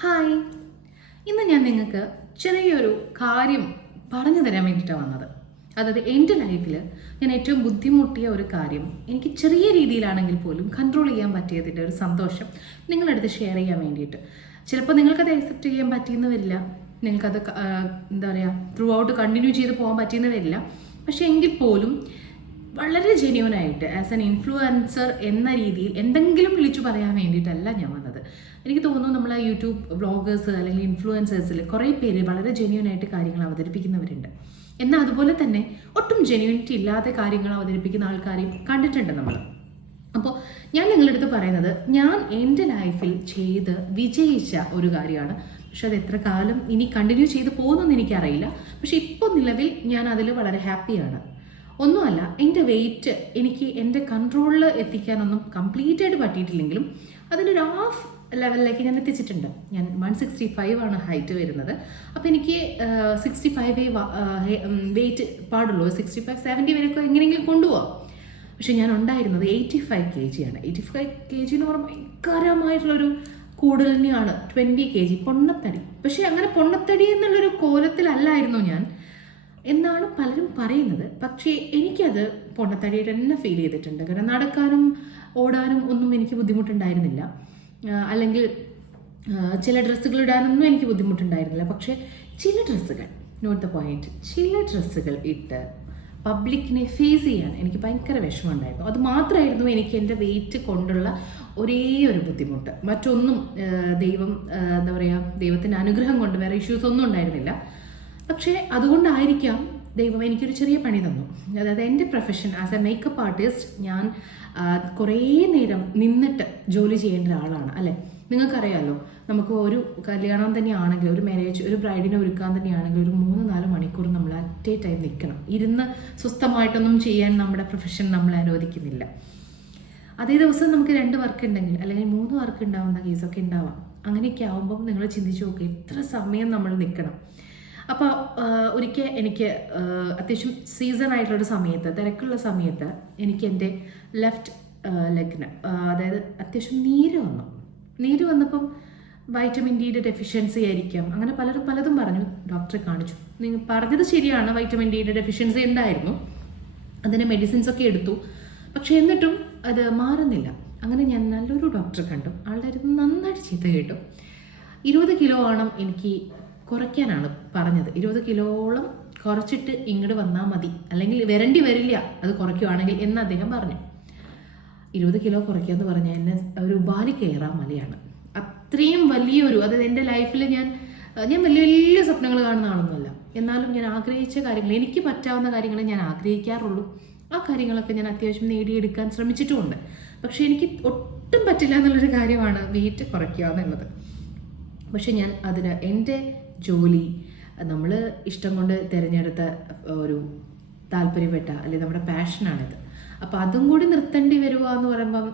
Hi, ഇന്ന് ഞാൻ നിങ്ങൾക്ക് ചെറിയൊരു കാര്യം പറഞ്ഞു തരാൻ വേണ്ടിയിട്ടാണ് വന്നത്. അതായത് എൻ്റെ ലൈഫിൽ ഞാൻ ഏറ്റവും ബുദ്ധിമുട്ടിയ ഒരു കാര്യം എനിക്ക് ചെറിയ രീതിയിലാണെങ്കിൽ പോലും കൺട്രോൾ ചെയ്യാൻ പറ്റിയതിൻ്റെ ഒരു സന്തോഷം നിങ്ങളടുത്ത് ഷെയർ ചെയ്യാൻ വേണ്ടിയിട്ട്. ചിലപ്പോൾ നിങ്ങൾക്കത് അക്സെപ്റ്റ് ചെയ്യാൻ പറ്റിയെന്ന് വരില്ല, നിങ്ങൾക്കത് എന്താ പറയുക ത്രൂ ഔട്ട് കണ്ടിന്യൂ ചെയ്ത് പോകാൻ പറ്റിയെന്ന് വരില്ല. പക്ഷേ എങ്കിൽ പോലും വളരെ ജെന്യൂനായിട്ട് ആസ് എൻ ഇൻഫ്ലുവൻസർ എന്ന രീതിയിൽ എന്തെങ്കിലും വിളിച്ചു പറയാൻ വേണ്ടിയിട്ടല്ല ഞാൻ വന്നത്. എനിക്ക് തോന്നുന്നു നമ്മളെ യൂട്യൂബ് വ്ളോഗേഴ്സ് അല്ലെങ്കിൽ ഇൻഫ്ലുവൻസേഴ്സിൽ കുറേ പേര് വളരെ ജെന്യൂനായിട്ട് കാര്യങ്ങൾ അവതരിപ്പിക്കുന്നവരുണ്ട്. എന്നാൽ അതുപോലെ തന്നെ ഒട്ടും ജെന്യൂനിറ്റി ഇല്ലാത്ത കാര്യങ്ങൾ അവതരിപ്പിക്കുന്ന ആൾക്കാരെയും കണ്ടിട്ടുണ്ട് നമ്മൾ. അപ്പോൾ ഞാൻ നിങ്ങളുടെ അടുത്ത് പറയുന്നത് ഞാൻ എൻ്റെ ലൈഫിൽ ചെയ്ത് വിജയിച്ച ഒരു കാര്യമാണ്. പക്ഷെ അത് എത്ര കാലം ഇനി കണ്ടിന്യൂ ചെയ്ത് പോകുന്നതെന്ന് എനിക്കറിയില്ല. പക്ഷെ ഇപ്പോൾ നിലവിൽ ഞാൻ അതിൽ വളരെ ഹാപ്പിയാണ്. ഒന്നുമല്ല, എൻ്റെ വെയിറ്റ് എനിക്ക് എൻ്റെ കൺട്രോളിൽ എത്തിക്കാനൊന്നും കംപ്ലീറ്റ് ആയിട്ട് പറ്റിയിട്ടില്ലെങ്കിലും അതിനൊരു ഹാഫ് ലെവലിലേക്ക് ഞാൻ എത്തിച്ചിട്ടുണ്ട്. ഞാൻ 165 ആണ് ഹൈറ്റ് വരുന്നത്. അപ്പോൾ എനിക്ക് 65 വെയിറ്റ് പാടുള്ളൂ. 65-70 വരെയൊക്കെ എങ്ങനെയെങ്കിലും കൊണ്ടുപോകാം. പക്ഷെ ഞാൻ ഉണ്ടായിരുന്നത് 85 kg ആണ്. 85 kg എന്ന് പറയുമ്പോൾ ഭയങ്കരമായിട്ടുള്ളൊരു കൂടുതൽ തന്നെയാണ്. 20 kg പൊണ്ണത്തടി. പക്ഷേ അങ്ങനെ പൊണ്ണത്തടി എന്നുള്ളൊരു കോലത്തിലല്ലായിരുന്നു ഞാൻ എന്നാണ് പലരും പറയുന്നത്. പക്ഷേ എനിക്കത് പൊണ്ണത്തടിയായിട്ട് തന്നെ ഫീൽ ചെയ്തിട്ടുണ്ട്. കാരണം നടക്കാനും ഓടാനും ഒന്നും എനിക്ക് ബുദ്ധിമുട്ടുണ്ടായിരുന്നില്ല, അല്ലെങ്കിൽ ചില ഡ്രസ്സുകൾ ഇടാനൊന്നും എനിക്ക് ബുദ്ധിമുട്ടുണ്ടായിരുന്നില്ല. പക്ഷേ ചില ഡ്രസ്സുകൾ, നോട്ട് ദ പോയിന്റ്, ചില ഡ്രസ്സുകൾ ഇട്ട് പബ്ലിക്കിനെ ഫേസ് ചെയ്യാൻ എനിക്ക് ഭയങ്കര വിഷമമുണ്ടായിരുന്നു. അത് മാത്രമായിരുന്നു എനിക്ക് എൻ്റെ വെയിറ്റ് കൊണ്ടുള്ള ഒരേ ഒരു ബുദ്ധിമുട്ട്. മറ്റൊന്നും ദൈവം എന്താ പറയുക, ദൈവത്തിൻ്റെ അനുഗ്രഹം കൊണ്ട് വേറെ ഇഷ്യൂസ് ഒന്നും ഉണ്ടായിരുന്നില്ല. പക്ഷേ അതുകൊണ്ടായിരിക്കാം ദൈവം എനിക്കൊരു ചെറിയ പണി തന്നു. അതായത് എൻ്റെ profession as A makeup artist ഞാൻ കുറേ നേരം നിന്നിട്ട് ജോലി ചെയ്യേണ്ട ഒരാളാണ്, അല്ലേ? നിങ്ങൾക്കറിയാമല്ലോ, നമുക്ക് ഒരു കല്യാണം തന്നെയാണെങ്കിൽ, ഒരു മാരേജ്, ഒരു ബ്രൈഡിനെ ഒരുക്കാൻ തന്നെയാണെങ്കിൽ ഒരു 3-4 മണിക്കൂർ നമ്മൾ അറ്റ് എ ടൈം നിൽക്കണം. ഇരുന്ന് സ്വസ്ഥമായിട്ടൊന്നും ചെയ്യാൻ നമ്മുടെ പ്രൊഫഷൻ നമ്മളെ അനുവദിക്കുന്നില്ല. അതേ ദിവസം നമുക്ക് 2 വർക്ക് ഉണ്ടെങ്കിൽ അല്ലെങ്കിൽ 3 വർക്ക് ഉണ്ടാവുന്ന കേസൊക്കെ ഉണ്ടാവാം. അങ്ങനെയൊക്കെ ആവുമ്പം നിങ്ങൾ ചിന്തിച്ച് നോക്കുക, എത്ര സമയം നമ്മൾ നിൽക്കണം. അപ്പോൾ ഒരിക്കൽ എനിക്ക് അത്യാവശ്യം സീസൺ ആയിട്ടുള്ളൊരു സമയത്ത്, തിരക്കുള്ള സമയത്ത് എനിക്ക് എൻ്റെ ലെഫ്റ്റ് ലെഗിന് അതായത് അത്യാവശ്യം നീര് വന്നപ്പം വൈറ്റമിൻ ഡിയുടെ ഡെഫിഷ്യൻസി ആയിരിക്കാം. അങ്ങനെ പലരും പലതും പറഞ്ഞു. ഡോക്ടറെ കാണിച്ചു. നിങ്ങൾ പറഞ്ഞത് ശരിയാണ്, വൈറ്റമിൻ ഡിയുടെ ഡെഫിഷ്യൻസി ഉണ്ടായിരുന്നു. അതിന് മെഡിസിൻസ് ഒക്കെ എടുത്തു. പക്ഷെ എന്നിട്ടും അത് മാറുന്നില്ല. അങ്ങനെ ഞാൻ നല്ലൊരു ഡോക്ടറെ കണ്ടു. ആളുടെ അടുത്ത് നന്നായിട്ട് ചീത്ത കേട്ടു. 20 കിലോ ആണ് എനിക്ക് കുറയ്ക്കാനാണ് പറഞ്ഞത്. 20 കിലോളം കുറച്ചിട്ട് ഇങ്ങോട്ട് വന്നാൽ മതി, അല്ലെങ്കിൽ വരേണ്ടി വരില്ല അത് കുറയ്ക്കുവാണെങ്കിൽ എന്ന് അദ്ദേഹം പറഞ്ഞു. 20 കിലോ കുറയ്ക്കുക എന്ന് പറഞ്ഞാൽ എന്നെ ഒരു ബാലി കയറാൻ മലയാണ്. അത്രയും വലിയൊരു, അതായത് എൻ്റെ ലൈഫിൽ ഞാൻ വലിയ വലിയ സ്വപ്നങ്ങൾ കാണുന്ന ആളൊന്നുമല്ല. എന്നാലും ഞാൻ ആഗ്രഹിച്ച കാര്യങ്ങൾ, എനിക്ക് പറ്റാവുന്ന കാര്യങ്ങൾ ഞാൻ ആഗ്രഹിക്കാറുള്ളൂ. ആ കാര്യങ്ങളൊക്കെ ഞാൻ അത്യാവശ്യം നേടിയെടുക്കാൻ ശ്രമിച്ചിട്ടുമുണ്ട്. പക്ഷേ എനിക്ക് ഒട്ടും പറ്റില്ല എന്നുള്ളൊരു കാര്യമാണ് വെയിറ്റ് കുറയ്ക്കുക എന്നുള്ളത്. പക്ഷെ ഞാൻ അതിന് എൻ്റെ ജോലി, നമ്മൾ ഇഷ്ടം കൊണ്ട് തിരഞ്ഞെടുത്ത ഒരു താല്പര്യപ്പെട്ട അല്ലെങ്കിൽ നമ്മുടെ പാഷനാണിത്. അപ്പോൾ അതും കൂടി നിർത്തേണ്ടി വരിക എന്ന് പറയുമ്പം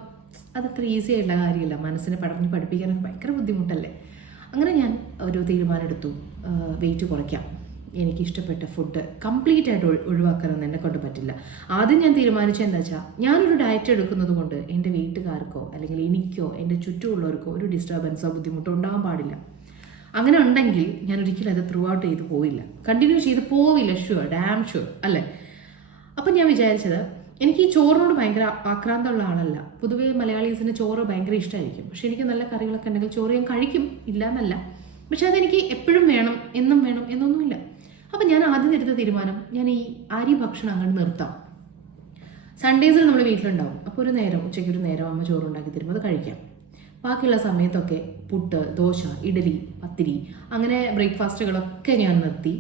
അതത്ര ഈസി ആയിട്ടുള്ള കാര്യമില്ല. മനസ്സിനെ പഠിപ്പിക്കാനൊക്കെ ഭയങ്കര ബുദ്ധിമുട്ടല്ലേ. അങ്ങനെ ഞാൻ ഒരു തീരുമാനം എടുത്തു, വെയിറ്റ് കുറയ്ക്കാം. എനിക്കിഷ്ടപ്പെട്ട ഫുഡ് കംപ്ലീറ്റ് ആയിട്ട് ഒഴിവാക്കാനൊന്നും എന്നെ കൊണ്ട് പറ്റില്ല. ആദ്യം ഞാൻ തീരുമാനിച്ചത് എന്താ വെച്ചാൽ, ഞാനൊരു ഡയറ്റ് എടുക്കുന്നത് കൊണ്ട് എൻ്റെ വീട്ടുകാർക്കോ അല്ലെങ്കിൽ എനിക്കോ എൻ്റെ ചുറ്റുമുള്ളവർക്കോ ഒരു ഡിസ്റ്റർബൻസോ ബുദ്ധിമുട്ടോ ഉണ്ടാകാൻ പാടില്ല. അങ്ങനെ ഉണ്ടെങ്കിൽ ഞാൻ ഒരിക്കലും അത് ത്രൂ ഔട്ട് ചെയ്ത് പോവില്ല, കണ്ടിന്യൂ ചെയ്ത് പോവില്ല. ഷുവർ, ഡാം ഷുവർ, അല്ലേ? അപ്പം ഞാൻ വിചാരിച്ചത്, എനിക്ക് ഈ ചോറിനോട് ഭയങ്കര ആക്രാന്തമുള്ള ആളല്ല. പൊതുവേ മലയാളീസിന് ചോറ് ഭയങ്കര ഇഷ്ടമായിരിക്കും. പക്ഷെ എനിക്ക് നല്ല കറികളൊക്കെ ഉണ്ടെങ്കിൽ ചോറ് ഞാൻ കഴിക്കും, ഇല്ല എന്നല്ല. പക്ഷെ അതെനിക്ക് എപ്പോഴും വേണം, എന്നും വേണം എന്നൊന്നുമില്ല. അപ്പം ഞാൻ ആദ്യം എടുത്ത തീരുമാനം, ഞാൻ ഈ അരി ഭക്ഷണം അങ്ങോട്ട് നിർത്താം. സൺഡേസിൽ നമ്മൾ വീട്ടിലുണ്ടാവും. അപ്പോൾ ഒരു നേരം, ഉച്ചയ്ക്ക് ഒരു നേരം അമ്മ ചോറുണ്ടാക്കി തരുമ്പോൾ അത് കഴിക്കാം. ബാക്കിയുള്ള സമയത്തൊക്കെ പുട്ട്, ദോശ, ഇഡലി, പത്തിരി, അങ്ങനെ ബ്രേക്ക്ഫാസ്റ്റുകളൊക്കെ ഞാൻ നിർത്തി.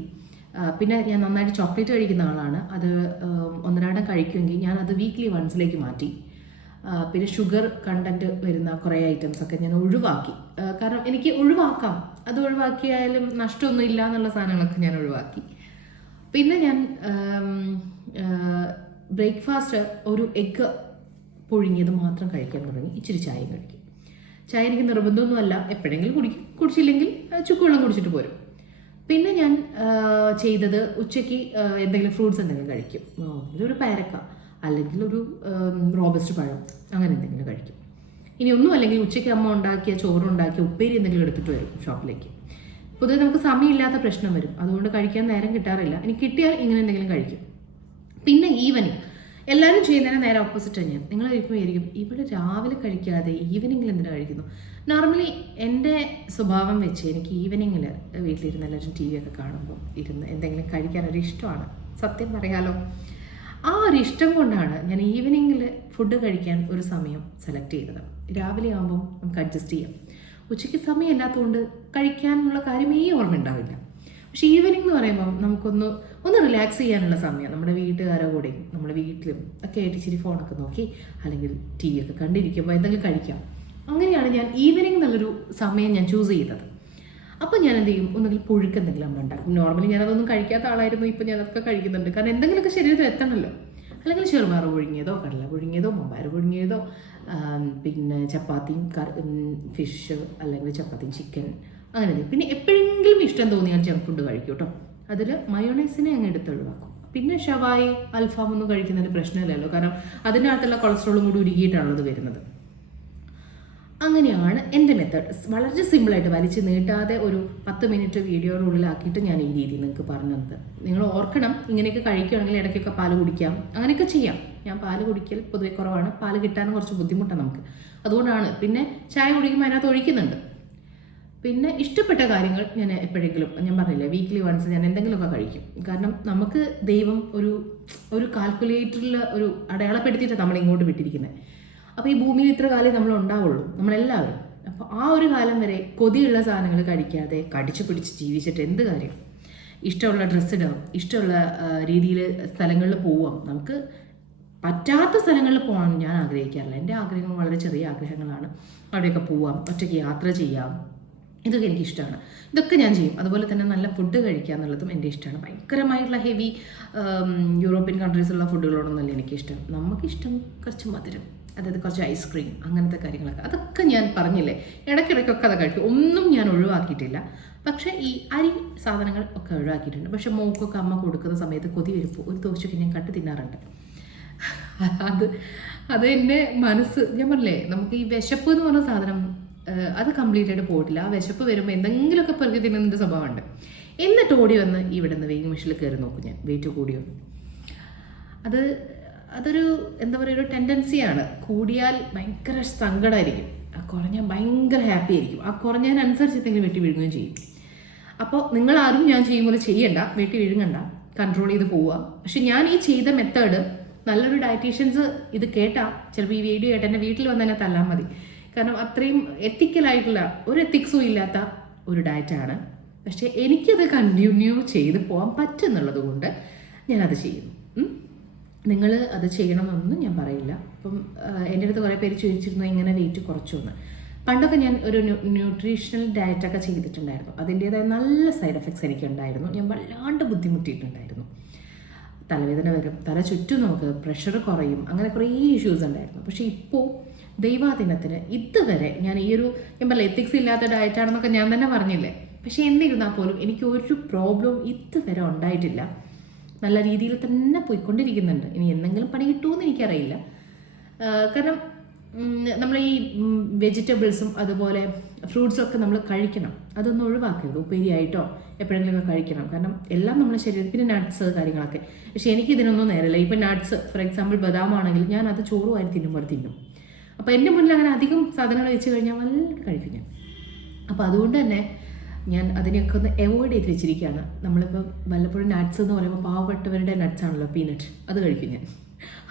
പിന്നെ ഞാൻ നന്നായിട്ട് ചോക്ലേറ്റ് കഴിക്കുന്ന ആളാണ്. അത് ഒന്നരാടം കഴിക്കുമെങ്കിൽ ഞാൻ അത് വീക്ക്ലി വൺസിലേക്ക് മാറ്റി. പിന്നെ ഷുഗർ കണ്ടൻറ്റ് വരുന്ന കുറേ ഐറ്റംസൊക്കെ ഞാൻ ഒഴിവാക്കി. കാരണം എനിക്ക് ഒഴിവാക്കാം, അത് ഒഴിവാക്കിയാലും നഷ്ടമൊന്നും ഇല്ല എന്നുള്ള സാധനങ്ങളൊക്കെ ഞാൻ ഒഴിവാക്കി. പിന്നെ ഞാൻ ബ്രേക്ക്ഫാസ്റ്റ് ഒരു എഗ്ഗ് പുഴുങ്ങിയത് മാത്രം കഴിക്കാൻ തുടങ്ങി. ഇച്ചിരി ചായയും കഴിക്കും. ചായ എനിക്ക് നിർബന്ധമൊന്നുമല്ല, എപ്പോഴെങ്കിലും കുടിച്ചില്ലെങ്കിൽ ചുക്കുവെള്ളം കുടിച്ചിട്ട് പോരും. പിന്നെ ഞാൻ ചെയ്തത്, ഉച്ചയ്ക്ക് എന്തെങ്കിലും ഫ്രൂട്ട്സ് എന്തെങ്കിലും കഴിക്കും. ഒരു പേരക്ക അല്ലെങ്കിൽ ഒരു റോബസ്റ്റ് പഴം, അങ്ങനെ എന്തെങ്കിലും കഴിക്കും. ഇനി ഒന്നും അല്ലെങ്കിൽ ഉച്ചയ്ക്ക് അമ്മ ഉണ്ടാക്കിയ ചോറുണ്ടാക്കിയ ഉപ്പേരി എന്തെങ്കിലും എടുത്തിട്ട് വരും ഷോപ്പിലേക്ക്. പൊതുവെ നമുക്ക് സമയമില്ലാത്ത പ്രശ്നം വരും, അതുകൊണ്ട് കഴിക്കാൻ നേരം കിട്ടാറില്ല. ഇനി കിട്ടിയാൽ ഇങ്ങനെ എന്തെങ്കിലും കഴിക്കും. പിന്നെ ഈവനിങ് എല്ലാവരും ചെയ്യുന്നതിന് നേരെ ഓപ്പോസിറ്റ് തന്നെയാണ്. നിങ്ങൾ കഴിക്കുമ്പോഴായിരിക്കും ഇവിടെ രാവിലെ കഴിക്കാതെ ഈവനിങ്ങിൽ എന്തിനാ കഴിക്കുന്നു. നോർമലി എൻ്റെ സ്വഭാവം വെച്ച് എനിക്ക് ഈവനിങ്ങിൽ വീട്ടിലിരുന്ന് എല്ലാവരും ടി വി ഒക്കെ കാണുമ്പോൾ ഇരുന്ന് എന്തെങ്കിലും കഴിക്കാനൊരു ഇഷ്ടമാണ്, സത്യം പറയാലോ. ആ ഒരു ഇഷ്ടം കൊണ്ടാണ് ഞാൻ ഈവനിങ്ങിൽ ഫുഡ് കഴിക്കാൻ ഒരു സമയം സെലക്ട് ചെയ്തത്. രാവിലെ ആകുമ്പോൾ നമുക്ക് അഡ്ജസ്റ്റ് ചെയ്യാം. ഉച്ചയ്ക്ക് സമയമില്ലാത്തതുകൊണ്ട് കഴിക്കാനുള്ള കാര്യമേ ഓർമ്മ ഉണ്ടാവില്ല. പക്ഷേ ഈവനിങ് എന്ന് പറയുമ്പോൾ നമുക്കൊന്ന് റിലാക്സ് ചെയ്യാനുള്ള സമയം. നമ്മുടെ വീട്ടുകാരുടെ കൂടെയും നമ്മുടെ വീട്ടിലും ഒക്കെ ആയിട്ട് ഇച്ചിരി ഫോണൊക്കെ നോക്കി അല്ലെങ്കിൽ ടി വി ഒക്കെ കണ്ടിരിക്കുമ്പോൾ എന്തെങ്കിലും കഴിക്കാം. അങ്ങനെയാണ് ഞാൻ ഈവനിങ് എന്നുള്ളൊരു സമയം ഞാൻ ചൂസ് ചെയ്തത്. അപ്പോൾ ഞാൻ എന്ത് ചെയ്യും, ഒന്നുകിൽ പുഴുക്കെന്തെങ്കിലും അമ്മ ഉണ്ടാക്കും. നോർമലി ഞാനതൊന്നും കഴിക്കാത്ത ആളായിരുന്നു, ഇപ്പം ഞാനതൊക്കെ കഴിക്കുന്നുണ്ട്. കാരണം എന്തെങ്കിലുമൊക്കെ ശരീരത്തിൽ എത്തണമല്ലോ. അല്ലെങ്കിൽ ചെറുപയർ പുഴുങ്ങിയതോ കടല പുഴുങ്ങിയതോ മമ്പയർ പുഴുങ്ങിയതോ, പിന്നെ ചപ്പാത്തിയും ഫിഷ് അല്ലെങ്കിൽ ചപ്പാത്തിയും ചിക്കൻ, അങ്ങനെ. പിന്നെ എപ്പോഴെങ്കിലും ഇഷ്ടം തോന്നിയാൽ ജങ്ക് ഫുഡ് കഴിക്കും കേട്ടോ. അതിൽ മയോണൈസിനെ അങ്ങ് എടുത്തൊഴിവാക്കും. പിന്നെ ഷവായി അൽഫാം ഒന്നും കഴിക്കുന്നതിന് പ്രശ്നമില്ലല്ലോ, കാരണം അതിൻ്റെ അകത്തുള്ള കൊളസ്ട്രോളും കൂടി ഉരുകിയിട്ടാണത് വരുന്നത്. അങ്ങനെയാണ് എൻ്റെ മെത്തേഡ്. വളരെ സിമ്പിളായിട്ട് വലിച്ച് നീട്ടാതെ ഒരു 10 മിനിറ്റ് വീഡിയോയുടെ ഉള്ളിലാക്കിയിട്ട് ഞാൻ ഈ രീതി നിങ്ങൾക്ക് പറഞ്ഞത്. നിങ്ങൾ ഓർക്കണം, ഇങ്ങനെയൊക്കെ കഴിക്കുകയാണെങ്കിൽ ഇടയ്ക്കൊക്കെ പാല് കുടിക്കാം, അങ്ങനെയൊക്കെ ചെയ്യാം. ഞാൻ പാല് കുടിക്കൽ പൊതുവെ കുറവാണ്, പാല് കിട്ടാനും കുറച്ച് ബുദ്ധിമുട്ടാണ് നമുക്ക്, അതുകൊണ്ടാണ്. പിന്നെ ചായ കുടിക്കുമ്പോൾ അതിനകത്ത് ഒഴിക്കുന്നുണ്ട്. പിന്നെ ഇഷ്ടപ്പെട്ട കാര്യങ്ങൾ ഞാൻ എപ്പോഴെങ്കിലും, ഞാൻ പറഞ്ഞില്ലേ, വീക്ക്ലി വൺസ് ഞാൻ എന്തെങ്കിലുമൊക്കെ കഴിക്കും. കാരണം നമുക്ക് ദൈവം ഒരു കാൽക്കുലേറ്ററിൽ ഒരു അടയാളപ്പെടുത്തിയിട്ട് നമ്മൾ ഇങ്ങോട്ട് വിട്ടിരിക്കുന്നത്. അപ്പോൾ ഈ ഭൂമിയിൽ ഇത്ര കാലം നമ്മൾ ഉണ്ടാവുള്ളൂ, നമ്മളെല്ലാവരും. അപ്പോൾ ആ ഒരു കാലം വരെ കൊതിയുള്ള സാധനങ്ങൾ കഴിക്കാതെ കടിച്ചു പിടിച്ച് ജീവിച്ചിട്ട് എന്ത് കാര്യം. ഇഷ്ടമുള്ള ഡ്രസ്സ് ഇടാം, ഇഷ്ടമുള്ള രീതിയിൽ സ്ഥലങ്ങളിൽ പോവാം. നമുക്ക് പറ്റാത്ത സ്ഥലങ്ങളിൽ പോകാൻ ഞാൻ ആഗ്രഹിക്കാറില്ല. എൻ്റെ ആഗ്രഹങ്ങൾ വളരെ ചെറിയ ആഗ്രഹങ്ങളാണ്. അവിടെയൊക്കെ പോവാം, ഒറ്റയ്ക്ക് യാത്ര ചെയ്യാം, ഇതൊക്കെ എനിക്കിഷ്ടമാണ്. ഇതൊക്കെ ഞാൻ ചെയ്യും. അതുപോലെ തന്നെ നല്ല ഫുഡ് കഴിക്കുക എന്നുള്ളതും എൻ്റെ ഇഷ്ടമാണ്. ഭയങ്കരമായിട്ടുള്ള ഹെവി യൂറോപ്യൻ കൺട്രീസിലുള്ള ഫുഡുകളോടൊന്നുമല്ല എനിക്കിഷ്ടം. നമുക്കിഷ്ടം കുറച്ച് മധുരം, അതായത് കുറച്ച് ഐസ്ക്രീം, അങ്ങനത്തെ കാര്യങ്ങളൊക്കെ. അതൊക്കെ ഞാൻ പറഞ്ഞില്ലേ, ഇടയ്ക്കിടയ്ക്കൊക്കെ അത് കഴിക്കും. ഒന്നും ഞാൻ ഒഴിവാക്കിയിട്ടില്ല. പക്ഷേ ഈ അരി സാധനങ്ങൾ ഒക്കെ ഒഴിവാക്കിയിട്ടുണ്ട്. പക്ഷെ മോക്കൊക്കെ അമ്മ കൊടുക്കുന്ന സമയത്ത് കൊതി വരുമ്പോൾ ഒരു ദോശയ്ക്ക് ഞാൻ കട്ട് തിന്നാറുണ്ട്. അത് എൻ്റെ മനസ്സ്, ഞാൻ പറഞ്ഞില്ലേ, നമുക്ക് ഈ വിശപ്പ് എന്ന് പറഞ്ഞ സാധനം അത് കംപ്ലീറ്റ് ആയിട്ട് പോയിട്ടില്ല. ആ വിശപ്പ് വരുമ്പോൾ എന്തെങ്കിലുമൊക്കെ പെറുക്കി തിന്നുന്നതിൻ്റെ സ്വഭാവമുണ്ട്. എന്നിട്ട് ഓടി വന്ന് ഇവിടെ നിന്ന് വെയിങ് മെഷീനിൽ കയറി നോക്കും ഞാൻ, വെയിറ്റ് കൂടിയോ. അതൊരു എന്താ പറയുക, ഒരു ടെൻഡൻസിയാണ്. കൂടിയാൽ ഭയങ്കര സങ്കടമായിരിക്കും, കുറഞ്ഞാൽ ഭയങ്കര ഹാപ്പി ആയിരിക്കും. ആ കുറഞ്ഞതിനനുസരിച്ച് എന്തെങ്കിലും വെട്ടി വിഴുങ്ങുകയും ചെയ്യും. അപ്പോൾ നിങ്ങളാരും ഞാൻ ചെയ്യുമ്പോൾ ചെയ്യണ്ട, വെട്ടി വിഴുങ്ങണ്ട, കൺട്രോൾ ചെയ്ത് പോവുക. പക്ഷെ ഞാൻ ഈ ചെയ്ത മെത്തേഡ് നല്ലൊരു ഡയറ്റീഷ്യൻസ് ഇത് കേട്ടാൽ ചിലപ്പോൾ ഈ വീഡിയോ കേട്ട് എൻ്റെ വീട്ടിൽ വന്ന് തന്നെ തല്ലാൻ മതി. കാരണം അത്രയും എത്തിക്കലായിട്ടുള്ള ഒരു എത്തിക്സും ഇല്ലാത്ത ഒരു ഡയറ്റാണ്. പക്ഷേ എനിക്കത് കണ്ടിന്യൂ ചെയ്ത് പോകാൻ പറ്റുന്നുള്ളത് കൊണ്ട് ഞാനത് ചെയ്യുന്നു. നിങ്ങൾ അത് ചെയ്യണമെന്നൊന്നും ഞാൻ പറയില്ല. അപ്പം എൻ്റെ അടുത്ത് കുറേ പേര് ചോദിച്ചിരുന്നു ഇങ്ങനെ വെയിറ്റ് കുറച്ചൊന്ന്. പണ്ടൊക്കെ ഞാൻ ഒരു ന്യൂട്രീഷണൽ ഡയറ്റൊക്കെ ചെയ്തിട്ടുണ്ടായിരുന്നു. അതിൻ്റേതായ നല്ല സൈഡ് എഫക്ട്സ് എനിക്കുണ്ടായിരുന്നു. ഞാൻ വല്ലാണ്ട് ബുദ്ധിമുട്ടിയിട്ടുണ്ടായിരുന്നു. തലവേദന വരും, തല ചുറ്റും നമുക്ക് പ്രഷർ കുറയും, അങ്ങനെ കുറേ ഇഷ്യൂസ് ഉണ്ടായിരുന്നു. പക്ഷേ ഇപ്പോൾ ദൈവാധീനത്തിന് ഇതുവരെ ഞാൻ ഞാൻ പറയില്ല എത്തിക്സ് ഇല്ലാത്ത ഡയറ്റാണെന്നൊക്കെ ഞാൻ തന്നെ പറഞ്ഞില്ലേ. പക്ഷേ എന്നിരുന്നാൽ പോലും എനിക്ക് ഒരു പ്രോബ്ലം ഇതുവരെ ഉണ്ടായിട്ടില്ല. നല്ല രീതിയിൽ തന്നെ പോയിക്കൊണ്ടിരിക്കുന്നുണ്ട്. ഇനി എന്തെങ്കിലും പണി കിട്ടുമെന്ന് എനിക്കറിയില്ല. കാരണം നമ്മൾ ഈ വെജിറ്റബിൾസും അതുപോലെ ഫ്രൂട്ട്സൊക്കെ നമ്മൾ കഴിക്കണം. അതൊന്നും ഒഴിവാക്കരുത്. ഉപ്പേരിയായിട്ടോ എപ്പോഴെങ്കിലുമൊക്കെ കഴിക്കണം. കാരണം എല്ലാം നമ്മുടെ ശരീരത്തിൽ, പിന്നെ നട്ട്സ് കാര്യങ്ങളൊക്കെ. പക്ഷേ എനിക്കിതിനൊന്നും നേരമില്ല. ഇപ്പം നട്ട്സ് ഫോർ എക്സാമ്പിൾ ബദാമാണെങ്കിൽ ഞാൻ അത് ചോറുമായി തിന്നുമ്പോൾ തിന്നും. അപ്പോൾ എൻ്റെ മുന്നിൽ അങ്ങനെ അധികം സാധനങ്ങൾ വെച്ച് കഴിഞ്ഞാൽ വല്ലതും കഴിക്കും ഞാൻ. അപ്പോൾ അതുകൊണ്ട് തന്നെ ഞാൻ അതിനെയൊക്കെ ഒന്ന് അവോയ്ഡ് ചെയ്ത് വെച്ചിരിക്കുകയാണ്. നമ്മളിപ്പോൾ വല്ലപ്പോഴും നട്ട്സ് എന്ന് പറയുമ്പോൾ പാവപ്പെട്ടവരുടെ നട്ട്സ് ആണല്ലോ, പീനട്ട്, അത് കഴിക്കും ഞാൻ.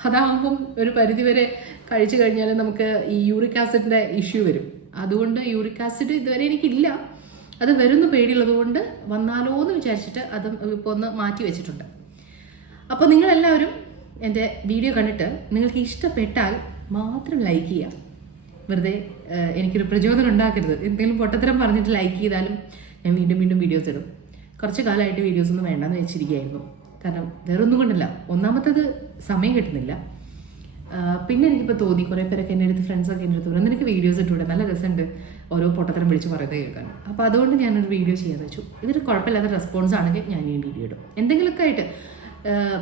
അതാകുമ്പം ഒരു പരിധിവരെ കഴിച്ചു കഴിഞ്ഞാൽ നമുക്ക് ഈ യൂറിക് ആസിഡിൻ്റെ ഇഷ്യൂ വരും. അതുകൊണ്ട് യൂറിക് ആസിഡ് ഇതുവരെ എനിക്കില്ല. അത് വരുന്ന പേടിയുള്ളത് കൊണ്ട് വന്നാലോ എന്ന് വിചാരിച്ചിട്ട് അത് ഇപ്പോൾ ഒന്ന് മാറ്റി വെച്ചിട്ടുണ്ട്. അപ്പോൾ നിങ്ങളെല്ലാവരും എൻ്റെ വീഡിയോ കണ്ടിട്ട് നിങ്ങൾക്ക് ഇഷ്ടപ്പെട്ടാൽ മാത്രം ലൈക്ക് ചെയ്യുക. വെറുതെ എനിക്കൊരു പ്രചോദനം ഉണ്ടാക്കരുത്. എന്തെങ്കിലും പൊട്ടത്തരം പറഞ്ഞിട്ട് ലൈക്ക് ചെയ്താലും ഞാൻ വീണ്ടും വീണ്ടും വീഡിയോസ് ഇടും. കുറച്ച് കാലമായിട്ട് വീഡിയോസൊന്നും വേണ്ടെന്ന് വെച്ചിരിക്കുകയായിരുന്നു. കാരണം വേറൊന്നും കൊണ്ടല്ല, ഒന്നാമത്തേത് സമയം കിട്ടുന്നില്ല. പിന്നെ എനിക്കിപ്പോൾ തോന്നി, കുറേ പേരൊക്കെ എൻ്റെ അടുത്ത് ഫ്രണ്ട്സൊക്കെ എൻ്റെ അടുത്ത് പറഞ്ഞു നിനക്ക് വീഡിയോസ് ഇട്ടൂടെ, നല്ല രസമുണ്ട് ഓരോ പൊട്ടത്തരം വിളിച്ച് പറയുന്നത് കേൾക്കാൻ. അപ്പോൾ അതുകൊണ്ട് ഞാനൊരു വീഡിയോ ചെയ്യാമെന്ന് വെച്ചു. ഇതൊരു കുഴപ്പമില്ലാത്ത റെസ്പോൺസ് ആണെങ്കിൽ ഞാൻ ഈ വീഡിയോ ഇടും. എന്തെങ്കിലുമൊക്കെ ആയിട്ട്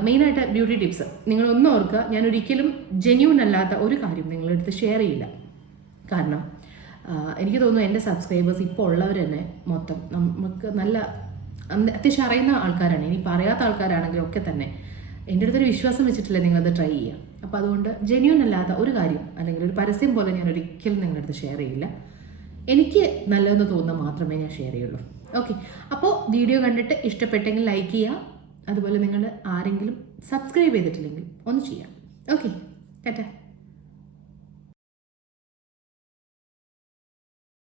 മെയിനായിട്ട് ബ്യൂട്ടി ടിപ്സ് നിങ്ങളൊന്നും ഓർക്കുക, ഞാൻ ഒരിക്കലും ജെന്യൂൻ അല്ലാത്ത ഒരു കാര്യം നിങ്ങളുടെ അടുത്ത് ഷെയർ ചെയ്യില്ല. കാരണം എനിക്ക് തോന്നുന്നു എൻ്റെ സബ്സ്ക്രൈബേഴ്സ് ഇപ്പോൾ ഉള്ളവർ തന്നെ മൊത്തം നമുക്ക് നല്ല അത്യാവശ്യം അറിയുന്ന ആൾക്കാരാണ്. ഇനി പറയാത്ത ആൾക്കാരാണെങ്കിലും ഒക്കെ തന്നെ എൻ്റെ അടുത്തൊരു വിശ്വാസം വെച്ചിട്ടില്ല നിങ്ങളത് ട്രൈ ചെയ്യുക. അപ്പോൾ അതുകൊണ്ട് ജെന്യൂൻ അല്ലാത്ത ഒരു കാര്യം അല്ലെങ്കിൽ ഒരു പരസ്യം പോലെ ഞാൻ ഒരിക്കലും നിങ്ങളുടെ അടുത്ത് ഷെയർ ചെയ്യില്ല. എനിക്ക് നല്ലതെന്ന് തോന്നുന്നത് മാത്രമേ ഞാൻ ഷെയർ ചെയ്യുള്ളൂ. ഓക്കെ, അപ്പോൾ വീഡിയോ കണ്ടിട്ട് ഇഷ്ടപ്പെട്ടെങ്കിൽ ലൈക്ക് ചെയ്യുക. അതുപോലെ നിങ്ങൾ ആരെങ്കിലും സബ്സ്ക്രൈബ് ചെയ്തിട്ടില്ലെങ്കിൽ ഒന്ന് ചെയ്യാം. ഓക്കെ, ടാറ്റാ.